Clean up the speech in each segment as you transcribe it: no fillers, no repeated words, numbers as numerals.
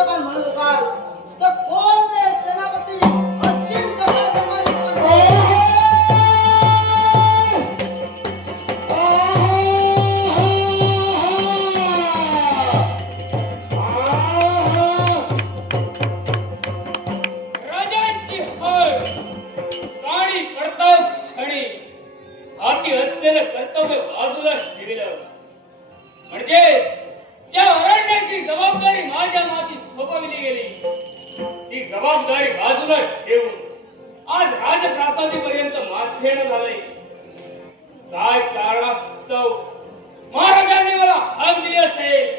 असं काय म्हणत असाल तर कोण रे सेनापती असीम कसा जन्माला येतो? राजांची हळ गाडी पडताव क्षणी हाती असलेलं कर्तव्य बाजूला ठेवलं. म्हणजेच ज्या अरण्याची जबाबदारी माझ्या माती सोपविली गेली ती जबाबदारी बाजूला ठेवून आज राजप्रासादीपर्यंत मासखेड झाले. काय कारणास्तव महाराजांनी मला हाक दिली असेल?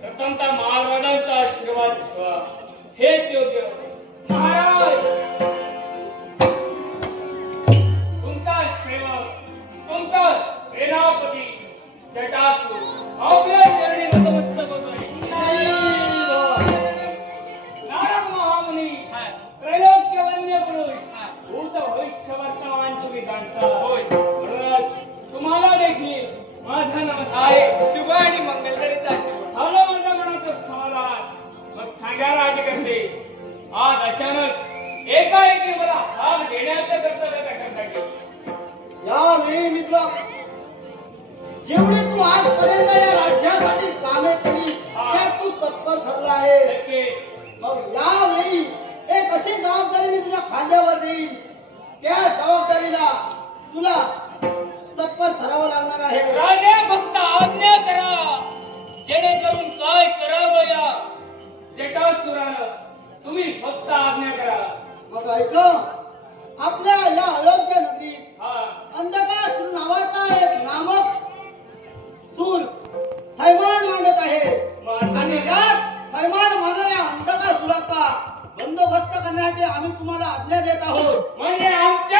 प्रथमतः महाराजांचा आशीर्वाद घ्यावा हेच योग्य. महाराज, तुमचा सेवक, तुमचा सेनापती जटासू आपल्या चरणी नतमस्तक होतोय. नारद महामुनी, त्रैलोक्य वन्य पुरुष, भूत भविष्य वर्तमान तुम्ही जाणता. म्हणूनच तुम्हाला देखील माझा नमस्कार. शुभ आणि मंगलदारीचा आशीर्वाद. झालं माझ्या मनाचं समाधान. मग सांगा राजकर्ते, आज अचानक एकाएकी मला हाक देण्याचं कर्तव्य कशासाठी? यावेळी मी तुला जेवढी तू आजपर्यंत या राज्यासाठी कामे केली त्या तू तत्पर ठरला आहे. नक्कीच. मग यावेळी एक अशी जबाबदारी मी तुझ्या खांद्यावर देईन, त्या जबाबदारीला तुला तत्पर ठरावं लागणार आहे. राजे, फक्त आज्ञा करा, जेणेकरून काय करावं या जटासुरानं तुम्ही फक्त आज्ञा करा. मग ऐक, आपल्या या अयोध्या नगरीत हा, अंधकासूर नावाचा एक नामक सूर थैमान मांडत आहे. आणि यात थैमान मारणाऱ्या अंधकासुराचा बंदोबस्त करण्यासाठी आम्ही तुम्हाला आज्ञा देत आहोत. म्हणजे आमच्या